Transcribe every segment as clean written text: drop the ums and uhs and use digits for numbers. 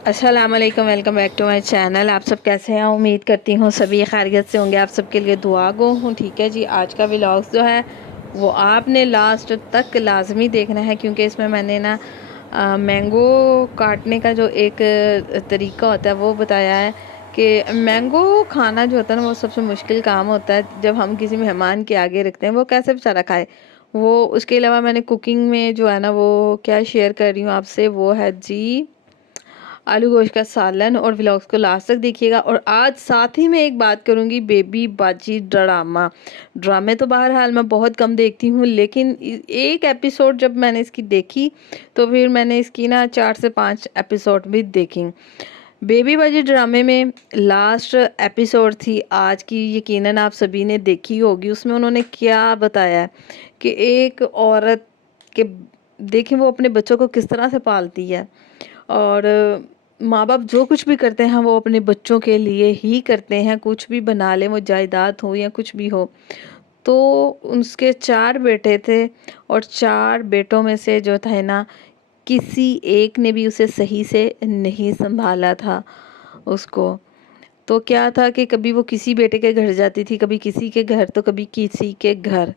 अस्सलाम वालेकुम, welcome back to my channel. आप सब कैसे हैं? उम्मीद करती हूँ सभी खैरियत से होंगे। आप सबके लिए दुआ गो हूँ। ठीक है जी, आज का व्लॉग जो है वो आपने लास्ट तक लाजमी देखना है, क्योंकि इसमें मैंने ना मैंगो काटने का जो एक तरीका होता है वो बताया है कि मैंगो खाना जो होता है ना वो सबसे मुश्किल काम होता है। जब हम किसी मेहमान के आगे रखते हैं वो कैसे बेचारा खाए वो। उसके अलावा मैंने कुकिंग में जो है ना वो क्या शेयर कर रही हूँ आपसे, वो है जी आलू गोश्त का सालन। और व्लॉग्स को लास्ट तक देखिएगा। और आज साथ ही मैं एक बात करूंगी, बेबी बाजी ड्रामा। ड्रामे तो बहरहाल मैं बहुत कम देखती हूँ, लेकिन एक एपिसोड जब मैंने इसकी देखी तो फिर मैंने इसकी ना 4 से 5 एपिसोड भी देखी। बेबी बाजी ड्रामे में लास्ट एपिसोड थी आज की, यकीनन आप सभी ने देखी होगी। उसमें उन्होंने क्या बताया है कि एक औरत के, देखिए वो अपने बच्चों को किस तरह से पालती है। और माँ बाप जो कुछ भी करते हैं वो अपने बच्चों के लिए ही करते हैं, कुछ भी बना ले, वो जायदाद हो या कुछ भी हो। तो उसके 4 बेटे थे और 4 बेटों में से जो था ना, किसी एक ने भी उसे सही से नहीं संभाला था उसको। तो क्या था कि कभी वो किसी बेटे के घर जाती थी, कभी किसी के घर, तो कभी किसी के घर।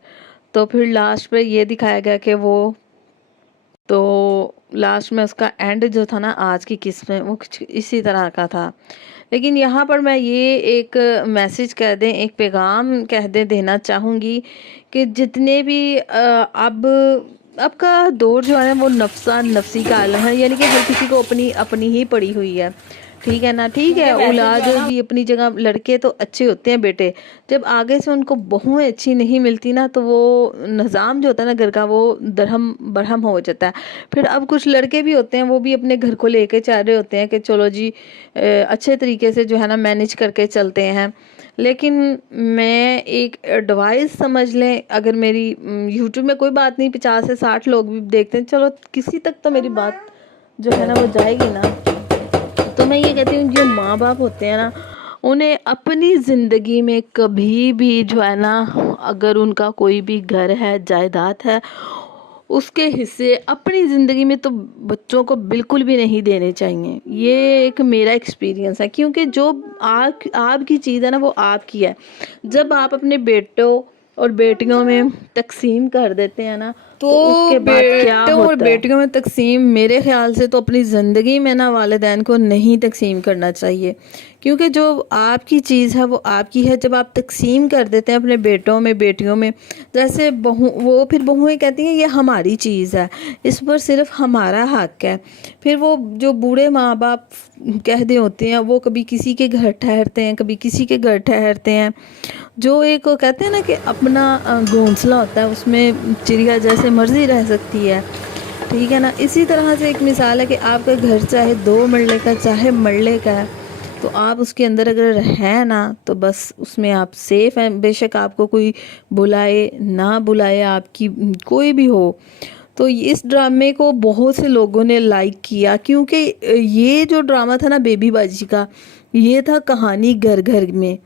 तो फिर लास्ट पे ये दिखाया गया कि वो, तो लास्ट में उसका एंड जो था ना आज की किस्त में, वो कुछ इसी तरह का था। लेकिन यहाँ पर मैं ये एक मैसेज कह दें, एक पैगाम कह दे देना चाहूँगी कि जितने भी अब का दौर जो है वो नफसा नफसी का आलम है, यानी कि हर किसी को अपनी अपनी ही पड़ी हुई है। ठीक है ना? ठीक है, औलाद भी अपनी जगह, लड़के तो अच्छे होते हैं बेटे, जब आगे से उनको बहुएं अच्छी नहीं मिलती ना तो वो निज़ाम जो होता है ना घर का वो दरहम बरहम हो जाता है। फिर अब कुछ लड़के भी होते हैं वो भी अपने घर को लेके चाह रहे होते हैं कि चलो जी अच्छे तरीके से जो है ना मैनेज करके चलते हैं। लेकिन मैं एक एडवाइस समझ लें, अगर मेरी यूट्यूब में कोई बात नहीं, 50 से 60 लोग भी देखते हैं, चलो किसी तक तो मेरी बात जो है ना वो जाएगी ना। तो मैं ये कहती हूँ जो माँ बाप होते हैं ना, उन्हें अपनी ज़िंदगी में कभी भी जो है ना, अगर उनका कोई भी घर है, जायदाद है, उसके हिस्से अपनी ज़िंदगी में तो बच्चों को बिल्कुल भी नहीं देने चाहिए। ये एक मेरा एक्सपीरियंस है, क्योंकि जो आपकी चीज़ है ना वो आपकी है। जब आप अपने बेटों और बेटियों में तकसीम कर देते हैं ना, तो उसके बाद क्या होता और बेटियों में तकसीम, मेरे ख्याल से तो अपनी ज़िंदगी में ना वालिदैन को नहीं तकसीम करना चाहिए, क्योंकि जो आपकी चीज़ है वो आपकी है। जब आप तकसीम कर देते हैं अपने बेटों में बेटियों में, जैसे बहू, वो फिर बहुएं कहती हैं ये हमारी चीज़ है, इस पर सिर्फ हमारा हक है। फिर वो जो बूढ़े माँ बाप कहते होते हैं वो कभी किसी के घर ठहरते हैं, कभी किसी के घर ठहरते हैं। जो एक वो कहते हैं ना कि अपना घोंसला होता है, उसमें चिड़िया जैसे मर्जी रह सकती है। ठीक है ना? इसी तरह से एक मिसाल है कि आपका घर चाहे 2 मरले का चाहे मरले का है, तो आप उसके अंदर अगर हैं ना तो बस उसमें आप सेफ़ हैं। बेशक आपको कोई बुलाए ना बुलाए, आपकी कोई भी हो। तो इस ड्रामे को बहुत से लोगों ने लाइक किया, क्योंकि ये जो ड्रामा था ना बेबी बाजी का, ये था कहानी घर घर में,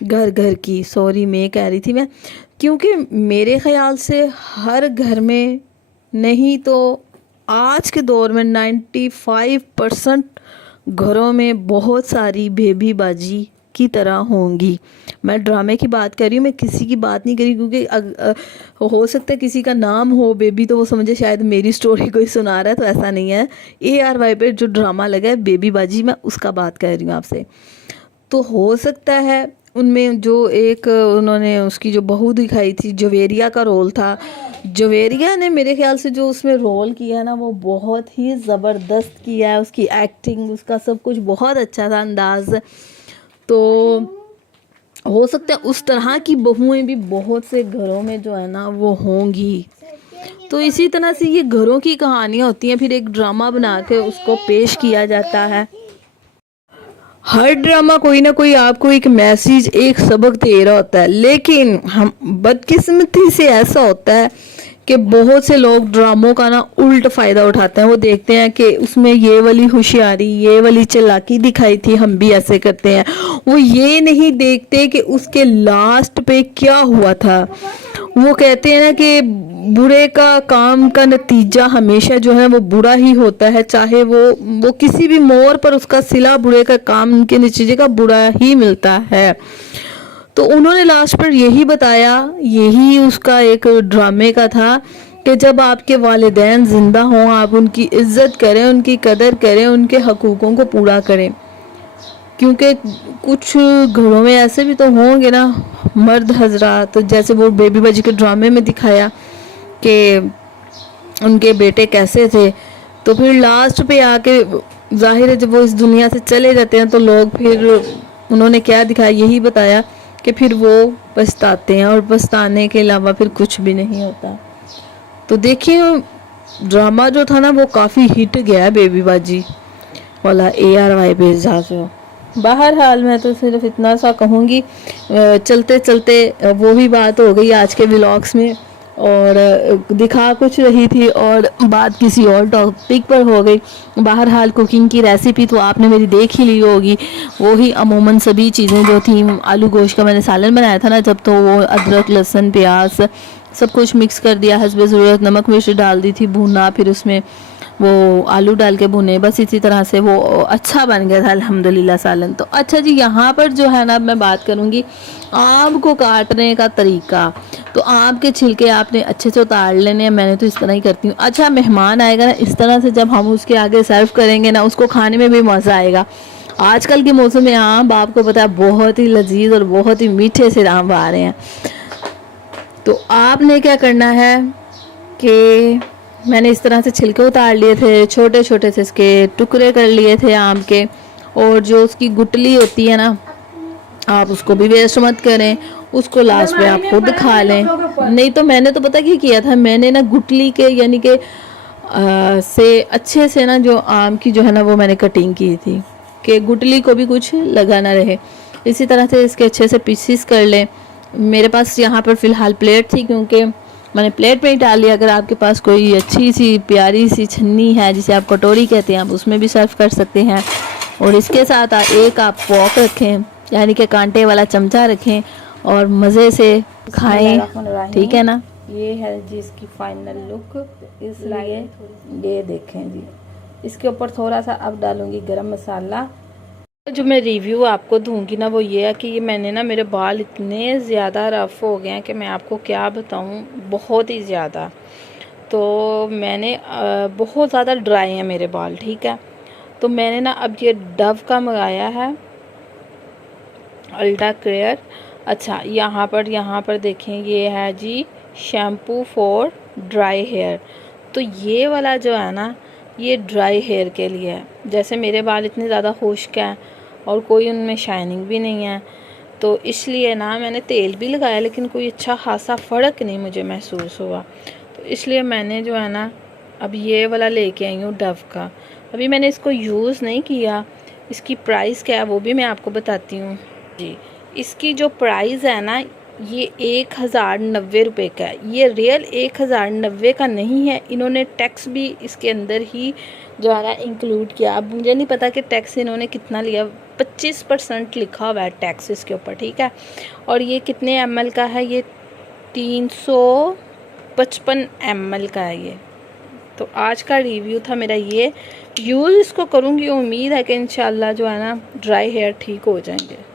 घर घर की, सॉरी मैं कह रही थी मैं, क्योंकि मेरे ख्याल से हर घर में नहीं तो आज के दौर में 95% घरों में बहुत सारी बेबी बाजी की तरह होंगी। मैं ड्रामे की बात कर रही हूँ, मैं किसी की बात नहीं करी, क्योंकि हो सकता है किसी का नाम हो बेबी तो वो समझे शायद मेरी स्टोरी कोई सुना रहा है, तो ऐसा नहीं है। ARY पे जो ड्रामा लगा है बेबी बाजी, मैं उसका बात कर रही हूँ आपसे। तो हो सकता है उनमें जो एक उन्होंने उसकी जो बहू दिखाई थी, जवेरिया का रोल था, जवेरिया ने मेरे ख्याल से जो उसमें रोल किया है ना वो बहुत ही ज़बरदस्त किया है। उसकी एक्टिंग, उसका सब कुछ बहुत अच्छा था, अंदाज। तो हो सकता है उस तरह की बहुएं भी बहुत से घरों में जो है ना वो होंगी। तो इसी तरह से ये घरों की कहानियाँ होती हैं, फिर एक ड्रामा बना के उसको पेश किया जाता है। हर ड्रामा कोई ना कोई आपको एक मैसेज, एक सबक दे रहा होता है, लेकिन हम बदकिस्मती से ऐसा होता है कि बहुत से लोग ड्रामों का ना उल्ट फ़ायदा उठाते हैं। वो देखते हैं कि उसमें ये वाली होशियारी, ये वाली चालाकी दिखाई थी, हम भी ऐसे करते हैं। वो ये नहीं देखते कि उसके लास्ट पे क्या हुआ था। वो कहते हैं ना कि बुरे का काम का नतीजा हमेशा जो है वो बुरा ही होता है, चाहे वो किसी भी मोड़ पर उसका सिला बुरे का काम के नतीजे का बुरा ही मिलता है। तो उन्होंने लास्ट पर यही बताया, यही उसका एक ड्रामे का था कि जब आपके वालिदैन ज़िंदा हों आप उनकी इज़्ज़त करें, उनकी कदर करें, उनके हकूक़ों को पूरा करें। क्योंकि कुछ घरों में ऐसे भी तो होंगे ना मर्द हजरात, तो जैसे वो बेबी बाजी के ड्रामे में दिखाया कि उनके बेटे कैसे थे, तो फिर लास्ट पे आके जाहिर है जब वो इस दुनिया से चले जाते हैं तो लोग फिर उन्होंने क्या दिखाया, यही बताया कि फिर वो पछताते हैं और पछताने के अलावा फिर कुछ भी नहीं होता। तो देखिए ड्रामा जो था ना वो काफ़ी हिट गया बेबी बाजी वाला ARY बेजाज। बहरहाल मैं तो सिर्फ इतना सा कहूँगी, चलते चलते वो भी बात हो गई आज के व्लॉग्स में, और दिखा कुछ रही थी और बात किसी और टॉपिक पर हो गई। बहरहाल कुकिंग की रेसिपी तो आपने मेरी देख ही ली होगी, वो ही अमूमन सभी चीज़ें जो थी, आलू गोश्त का मैंने सालन बनाया था ना जब, तो वो अदरक लहसुन प्याज सब कुछ मिक्स कर दिया, हस्बे ज़रूरत नमक मिर्च डाल दी थी, भूना, फिर उसमें वो आलू डाल के भुने, बस इसी तरह से वो अच्छा बन गया था अल्हम्दुलिल्लाह सालन। तो अच्छा जी, यहाँ पर जो है ना मैं बात करूँगी आम को काटने का तरीका। तो आम के छिलके आपने अच्छे से उतार लेने हैं, मैंने तो इस तरह ही करती हूँ। अच्छा मेहमान आएगा ना इस तरह से जब हम उसके आगे सर्व करेंगे ना, उसको खाने में भी मज़ा आएगा। आजकल के मौसम में आम आपको पता है बहुत ही लजीज और बहुत ही मीठे से आम आ रहे हैं। तो आपने क्या करना है कि मैंने इस तरह से छिलके उतार लिए थे, छोटे छोटे से इसके टुकड़े कर लिए थे आम के, और जो उसकी गुठली होती है ना आप उसको भी वेस्ट मत करें, उसको लास्ट में आप खुद खा लें। नहीं तो मैंने तो पता क्या किया था, मैंने ना गुठली के यानी कि से अच्छे से ना जो आम की जो है ना वो मैंने कटिंग की थी कि गुठली को भी कुछ लगा ना रहे। इसी तरह से इसके अच्छे से पीसीस कर लें। मेरे पास यहाँ पर फ़िलहाल प्लेट थी, क्योंकि मैंने प्लेट में ही डाल लिया। अगर आपके पास कोई अच्छी सी प्यारी सी छन्नी है जिसे आप कटोरी कहते हैं, आप उसमें भी सर्व कर सकते हैं। और इसके साथ एक आप फॉर्क रखें, यानी कि कांटे वाला चमचा रखें और मज़े से खाएं, ठीक है ना। ये है जी इसकी फाइनल लुक, इसलिए ये देखें जी। इसके ऊपर थोड़ा सा अब डालूंगी गरम मसाला। जो मैं रिव्यू आपको दूंगी ना वो ये है कि ये मैंने ना, मेरे बाल इतने ज़्यादा रफ़ हो गए हैं कि मैं आपको क्या बताऊं, बहुत ही ज़्यादा। तो मैंने बहुत ज़्यादा ड्राई हैं मेरे बाल, ठीक है। तो मैंने ना अब ये डव का मंगाया है, अल्ट्रा केयर। अच्छा यहाँ पर देखें, ये है जी शैम्पू फॉर ड्राई हेयर। तो ये वाला जो है ना ये ड्राई हेयर के लिए है। जैसे मेरे बाल इतने ज़्यादा खुश्क हैं और कोई उनमें शाइनिंग भी नहीं है, तो इसलिए ना मैंने तेल भी लगाया लेकिन कोई अच्छा खासा फ़र्क नहीं मुझे महसूस हुआ। तो इसलिए मैंने जो है ना अब ये वाला लेके आई हूँ डव का। अभी मैंने इसको यूज़ नहीं किया। इसकी प्राइस क्या है वो भी मैं आपको बताती हूँ जी। इसकी जो प्राइस है ना ये 1090 रुपये का है। ये रियल 1090 का नहीं है, इन्होंने टैक्स भी इसके अंदर ही जो है ना इंक्लूड किया। अब मुझे नहीं पता कि टैक्स इन्होंने कितना लिया, 25% लिखा हुआ है टैक्स इसके ऊपर, ठीक है। और ये कितने ml का है, ये 355 ml का है ये। तो आज का रिव्यू था मेरा ये। यूज़ इसको करूँगी, उम्मीद है कि इंशाल्लाह जो है ना ड्राई हेयर ठीक हो जाएंगे।